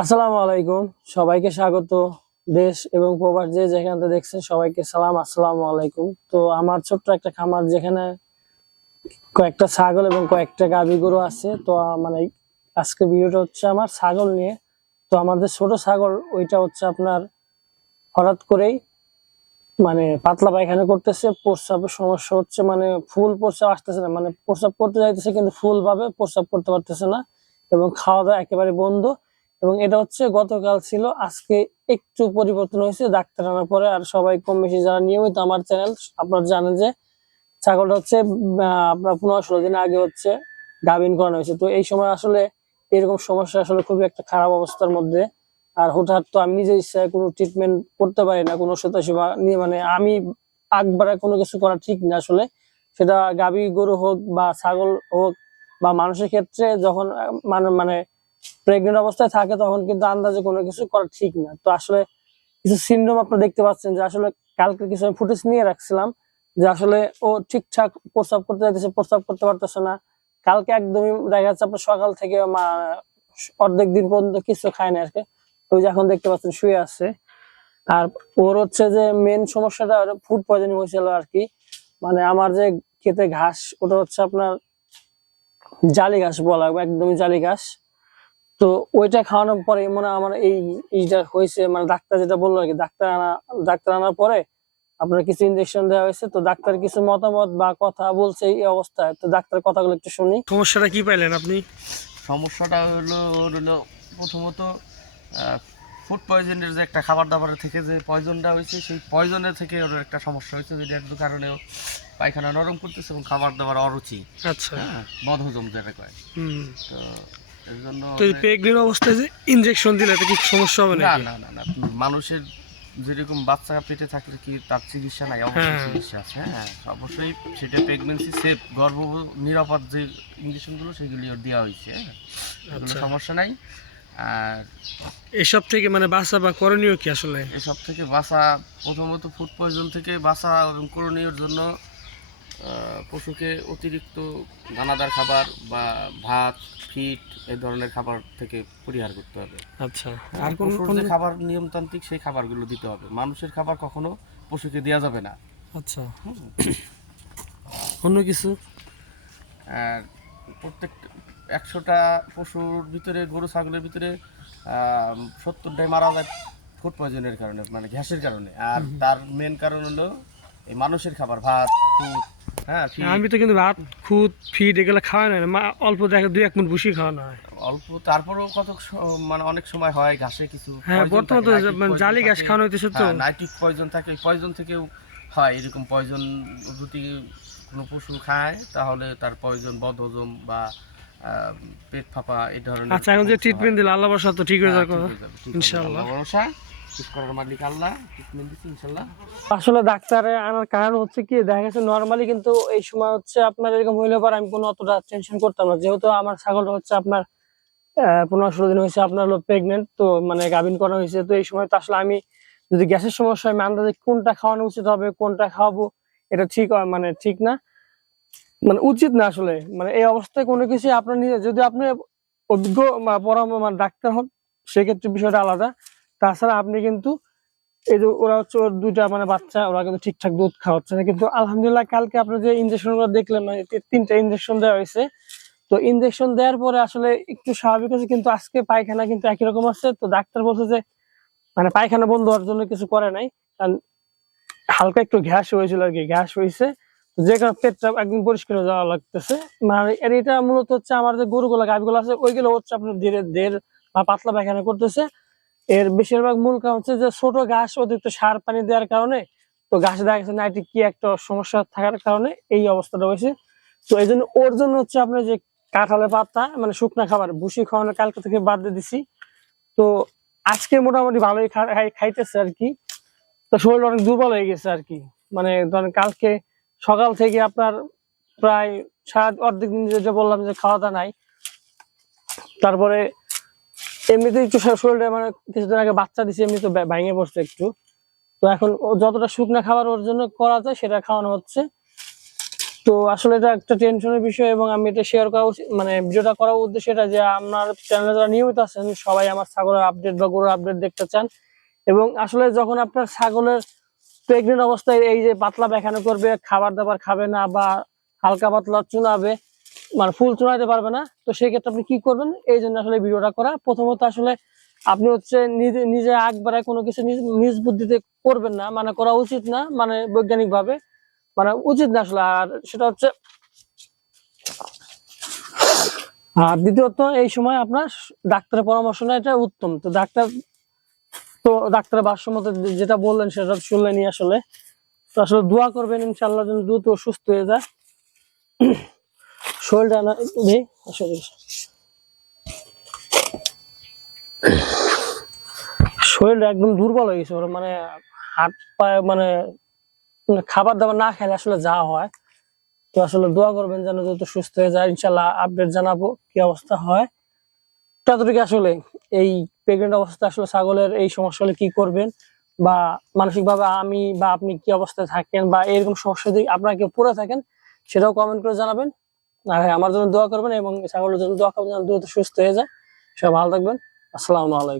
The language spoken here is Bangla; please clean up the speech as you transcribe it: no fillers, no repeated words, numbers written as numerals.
আসসালামু আলাইকুম, সবাইকে স্বাগত। দেশ এবং প্রবাস যে যেখান থেকে দেখছেন সবাইকে সালাম, আসসালামু আলাইকুম। তো আমার ছোট্ট একটা খামার, যেখানে কয়েকটা ছাগল এবং কয়েকটা গাভী গরু আছে। তো মানে আজকে ভিডিওটা হচ্ছে আমার ছাগল নিয়ে। তো আমাদের ছোট ছাগল ওইটা হচ্ছে আপনার হঠাৎ করেই মানে পাতলা পায়খানা করতেছে, প্রস্রাবের সমস্যা হচ্ছে, মানে ফুল প্রস্রাব আসতেছে না, মানে প্রস্রাব করতে যাইতেছে কিন্তু ফুল ভাবে প্রস্রাব করতে পারতেছে না, এবং খাওয়া দাওয়া একেবারে বন্ধ। এবং এটা হচ্ছে গতকাল ছিল, আজকে একটু পরিবর্তন হয়েছে ডাক্তার আনার পরে। আর সবাই কম বেশি যারা নিয়মিত আমার চ্যানেল, আপনারা জানেন যে ছাগলটা হচ্ছে আপনার 15-16 দিন আগে হচ্ছে গাভিন করানো হয়েছে। তো এই সময় আসলে এরকম সমস্যা আসলে খুবই একটা খারাপ অবস্থার মধ্যে। আর হুটহাট তো আমি নিজে ইচ্ছায় কোনো ট্রিটমেন্ট করতে পারি না, কোনো ওষুধ সেবা নিয়ে, মানে আমি একবারে কোনো কিছু করা ঠিক না আসলে। সেটা গাভী গরু হোক বা ছাগল হোক বা মানুষের ক্ষেত্রে, যখন মানে মানে প্রেগনেন্ট অবস্থায় থাকে তখন কিন্তু আন্দাজে কোনো কিছু করা ঠিক না। তো আসলে কিছু সিনড্রোম আপনারা দেখতে পাচ্ছেন, যে আসলে কালকে কিছু আমি ফুটেজ নিয়ে রাখছিলাম, যে আসলে ও ঠিকঠাক প্রস্রাব করতে যাইতেছে, প্রস্রাব করতে পারতেছে না। কালকে একদমই দেখা যাচ্ছে আপনার সকাল থেকে অর্ধেক দিন পর্যন্ত কিছু খায় না আর কি। ওই যে এখন দেখতে পাচ্ছেন শুয়ে আছে। আর ওর হচ্ছে যে মেন সমস্যাটা ফুড পয়জনিং হয়েছিল আর কি। মানে আমার যে খেতে ঘাস, ওটা হচ্ছে আপনার জালি ঘাস বলা হয়, একদমই জালি ঘাস। তো ওইটা খাওয়ানোর পরে মনে হয় আমার এইটা হয়েছে, মানে ডাক্তার যেটা বললো আর কি। ডাক্তার আনার পরে আপনার কিছু ইনজেকশন দেওয়া হয়েছে। তো ডাক্তার কিছু মতামত বা কথা বলছে এই অবস্থায়। তো ডাক্তার কথাগুলো একটু শুনি। সমস্যাটা কি পাইলেন আপনি? সমস্যাটা হলো প্রথমত ফুড পয়জনের যে একটা খাবার দাবারের থেকে যে পয়জনটা হয়েছে, সেই পয়জনের থেকে ওর একটা সমস্যা হয়েছে, যেটা একটু কারণেও পায়খানা নরম করতেছে এবং খাবার দাবার অরুচি। আচ্ছা। হ্যাঁ, বদহজম যেটা কয়। তো এর জন্য তো এই প্রেগনেন্ট অবস্থায় যে ইনজেকশন দিলে এটা কি সমস্যা হবে না নাকি? না না না মানুষের যেরকম বাচ্চা পেটে থাকলে কি তার চিকিৎসা নাই? অবশ্যই চিকিৎসা আছে। হ্যাঁ, অবশ্যই সেটা প্রেগনেন্সি সেফ, গর্ভ নিরাপদ যে ইঞ্জেকশনগুলো সেগুলি ওর দেওয়া হয়েছে। হ্যাঁ, কোনো সমস্যা নাই। আর এসব থেকে মানে বাঁচা বা করণীয় কি আসলে? এসব থেকে বাঁচা, প্রথমত ফুড পয়জন থেকে বাঁচা এবং করণীয়র জন্য পশুকে অতিরিক্ত দানাদার খাবার বা ভাত, ফিট এই ধরনের খাবার থেকে পরিহার করতে হবে। আচ্ছা। আর পশুর যে খাবার নিয়মতান্ত্রিক, সেই খাবারগুলো দিতে হবে। মানুষের খাবার কখনো পশুকে দেওয়া যাবে না। আচ্ছা, অন্য কিছু? আর প্রত্যেক 100টা পশুর ভিতরে, গরু ছাগলের ভিতরে 70টাই মারা যায় ফুড পয়জনের কারণে, মানে গ্যাসের কারণে। আর তার মেন কারণ হলো এই মানুষের খাবার, ভাত, খুদ। হ্যাঁ, আমি তো কিন্তু ভাত, খুদ, ফিড এগুলো খাওয়া না, অল্প দেখা 2-1 মুঠ ভুসি খাওয়ানো হয়। অল্প, তারপরেও মানে অনেক সময় হয় ঘাসে কিছু হ্যাঁ, বর্তমানে তো জালি ঘাস খাওয়ানো হইতেছে তো। নাইট্রিক পয়জন থাকে, ওই পয়জন থেকেও হয় এরকম পয়জন। যদি কোনো পশু খায় তাহলে তার পয়জন বদহজম বা পেট ফাঁপা এই ধরনের। আচ্ছা, এখন যে ট্রিটমেন্ট দিলে আল্লাহ ভরসা তো ঠিক হয়ে যাবে ইনশাআল্লাহ। ভরসা, ঠিক করার মালিক আল্লাহ। ট্রিটমেন্ট দিচ্ছি ইনশাআল্লাহ। আসলে ডাক্তারে আনার কারণ হচ্ছে কি, দেখা গেছে নরমালি কিন্তু এই সময় হচ্ছে আপনার এরকম হইলে পর আমি কোনো অতটা টেনশন করতাম না, যেহেতু আমার ছাগলটা হচ্ছে আপনার 15-16 দিন হয়েছে আপনার হলো প্রেগনেন্ট, তো মানে গাভিন করা হয়েছে। তো এই সময় তো আসলে আমি যদি গ্যাসের সমস্যা হয়, আমি আন্দাজে কোনটা খাওয়ানো উচিত হবে, কোনটা খাওয়াবো, এটা ঠিক মানে ঠিক না, মানে উচিত না আসলে। মানে এই অবস্থায় কোনো কিছু আপনার নিজে, যদি আপনি অভিজ্ঞ মানে ডাক্তার হন, সেক্ষেত্রে বিষয়টা আলাদা। তাছাড়া আপনি কিন্তু এই যে ওরা হচ্ছে ওর 2টা মানে বাচ্চা, ওরা কিন্তু ঠিকঠাক দুধ খাওয়াচ্ছে না। কিন্তু আলহামদুলিল্লাহ কালকে আপনার যে ইনজেকশন গুলো দেখলেন, মানে 3টা ইনজেকশন দেওয়া হয়েছে। তো ইনজেকশন দেওয়ার পরে আসলে একটু স্বাভাবিক আছে, কিন্তু আজকে পায়খানা কিন্তু একই রকম আছে। তো ডাক্তার বলছে যে মানে পায়খানা বন্ধ হওয়ার জন্য কিছু করে নাই, কারণ হালকা একটু গ্যাস হয়েছিল আর কি, গ্যাস হয়েছে। যে কারণে পেটটা একদম পরিষ্কার হয়ে যাওয়া লাগতেছে। মানে এটা মূলত হচ্ছে আমার যে গরুগুলো গাভীগুলো আছে, ওইগুলো হচ্ছে আপনার ধীরে ধীরে বা পাতলা পায়খানা করতেছে। এর বেশিরভাগ মূল কারণ হচ্ছে যে ছোট ঘাস, অতিরিক্ত সার পানি দেওয়ার কারণে। তো ঘাসে দেখা গেছে নাইট্রিক কি একটা সমস্যা থাকার কারণে এই অবস্থাটা হয়েছে। তো এই জন্য ওর জন্য হচ্ছে আপনার যে কাঁঠালের পাতা, মানে শুকনা খাবার ভুসি খাওয়ানো কালকে থেকে বাদ দিয়ে দিছি। তো আজকে মোটামুটি ভালোই খাইতেছে আর কি। তো শরীর অনেক দুর্বল হয়ে গেছে আর কি। মানে ধরেন কালকে সকাল থেকে আপনার প্রায় অর্ধেক দিন যেটা বললাম যে খাওয়া দাওয়া নাই। তারপরে এমনিতেই একটু শরীরটা, মানে কিছুদিন আগে বাচ্চা দিছে, এমনি তো ভেঙে পড়ছে একটু। তো এখন যতটা শুকনা খাবার ওর জন্য করা যায় সেটা খাওয়ানো হচ্ছে। তো আসলে এটা একটা টেনশনের বিষয়, এবং আমি এটা শেয়ার করা মানে ভিডিওটা করার উদ্দেশ্য এটা যে আপনার চ্যানেলে যারা নিয়মিত আছেন সবাই আমার ছাগলের আপডেট বা গরুর আপডেট দেখতে চান। এবং আসলে যখন আপনার ছাগলের প্রেগনেন্ট অবস্থায় এই যে পাতলা পায়খানা করবে, খাবার দাবার খাবে না বা হালকা পাতলা চুনাবে, মানে ফুল চুনাইতে পারবে না, তো সেই ক্ষেত্রে আপনি কি করবেন, এই জন্য আসলে ভিডিওটা করা। প্রথমত আসলে আপনি হচ্ছে নিজে নিজে আগ বাড়ায় কোনো কিছু নিজ বুদ্ধিতে করবেন না, মানে করা উচিত না, মানে বৈজ্ঞানিক ভাবে মানে উচিত না আসলে। আর সেটা হচ্ছে, আর দ্বিতীয়ত এই সময় আপনার ডাক্তারের পরামর্শ নেওয়া এটা উত্তম। ডাক্তারের ভাষ্য মতো যেটা বললেন সেটা শুনলেনই আসলে। তো আসলে দোয়া করবেন ইনশাআল্লাহ যেন দ্রুত সুস্থ হয়ে যায়। শরীরটা না নেই আসলে, শরীরটা একদম দুর্বল হয়ে গেছে ওর, মানে হাত পায়ে মানে খাবার দাবার না খেলে আসলে যা হয়। তো আসলে দোয়া করবেন যেন দ্রুত সুস্থ হয়ে যায়, ইনশাআল্লাহ আপডেট জানাবো কি অবস্থা হয়। ততটুকু আসলে এই প্রেগনেন্ট অবস্থা আসলে ছাগলের এই সমস্যা হলে কি করবেন, বা মানসিক ভাবে আমি বা আপনি কি অবস্থায় থাকেন, বা এরকম সমস্যা যদি আপনারা কেউ পড়ে থাকেন সেটাও কমেন্ট করে জানাবেন। আর হ্যাঁ, আমার জন্য দোয়া করবেন এবং ছাগলের জন্য দোয়া করবেন যেন দ্রুত সুস্থ হয়ে যায়। সবাই ভালো থাকবেন। আসসালামু আলাইকুম।